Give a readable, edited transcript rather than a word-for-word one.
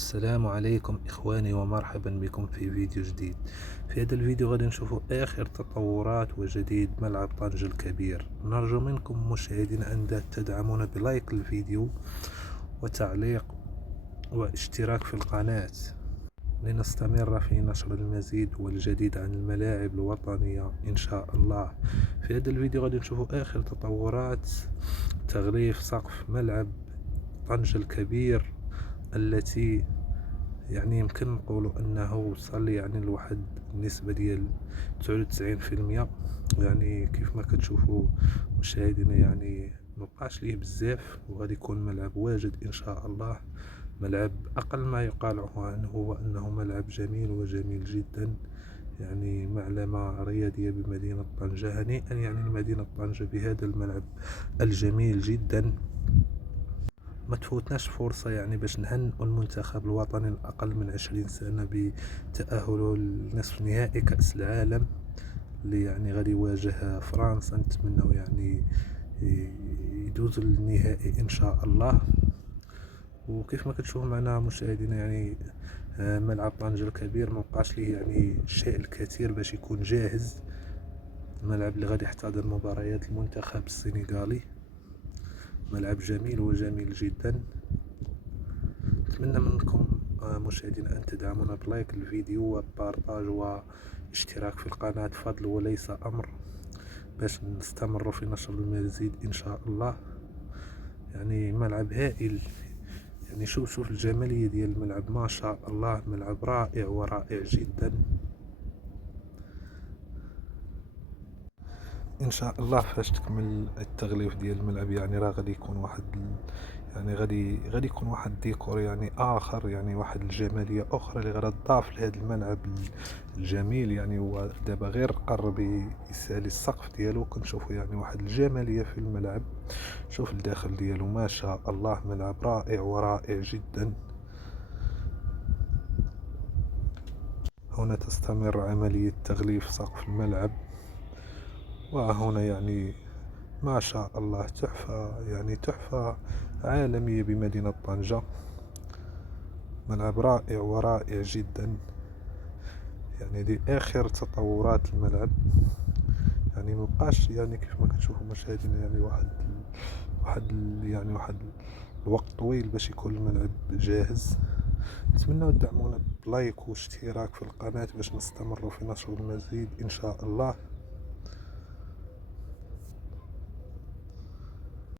السلام عليكم إخواني ومرحبا بكم في فيديو جديد. في هذا الفيديو غادي نشوفوا آخر تطورات وجديد ملعب طنجة الكبير. نرجو منكم مشاهدينا أن تدعمونا بلايك للفيديو وتعليق واشتراك في القناة لنستمر في نشر المزيد والجديد عن الملاعب الوطنية إن شاء الله. في هذا الفيديو غادي نشوفوا آخر تطورات تغليف سقف ملعب طنجة الكبير، التي يعني يمكن نقولوا انه وصل لواحد النسبة ديال 99%. يعني كيف ما كتشوفوا مشاهدينا مبقاش ليه بزاف، وغادي يكون ملعب واجد ان شاء الله. ملعب اقل ما يقال عنه هو انه ملعب جميل وجميل جدا، يعني معلمة رياضية بمدينة طنجة. هنيئا لمدينة طنجة بهذا الملعب الجميل جدا. ما تفوتناش فرصة باش نهنئ المنتخب الوطني الأقل من 20 سنة بتأهله لنصف نهائي كأس العالم، اللي غادي يواجه فرنسا. نتمنى يدوزوا للنهائي إن شاء الله. وكيف ما كتشوفوا معنا مشاهدينا ملعب طنجة الكبير مبقاش ليه الشيء الكثير باش يكون جاهز. الملعب اللي غادي يحتضن مباريات المنتخب السنغالي، ملعب جميل وجميل جدا. نتمنى منكم مشاهدينا أن تدعمونا بلايك الفيديو وبارطاج واشتراك في القناة، فضل وليس أمر، باش نستمر في نشر المزيد إن شاء الله. ملعب هائل، شوف الجمالية ديال الملعب، ما شاء الله. ملعب رائع ورائع جدا. ان شاء الله فاش تكمل التغليف ديال الملعب راه غادي يكون واحد غادي يكون واحد الديكور اخر، واحد الجماليه اخرى اللي غادي تضاف لهذا الملعب الجميل. هو دابا غير قرب يسالي السقف ديالو، كنشوفوا واحد الجماليه في الملعب. شوف الداخل ديالو، ما شاء الله. ملعب رائع ورائع جدا. هنا تستمر عمليه تغليف سقف الملعب، وهنا ما شاء الله تحفة، تحفة عالمية بمدينة طنجة. ملعب رائع ورائع جدا. دي آخر تطورات الملعب. مبقاش كيف ما كتشوفوا مشاهدينا واحد الوقت طويل باش يكون الملعب جاهز. نتمنى تدعمونا بلايك واشتراك في القناة باش نستمر في نشر المزيد إن شاء الله.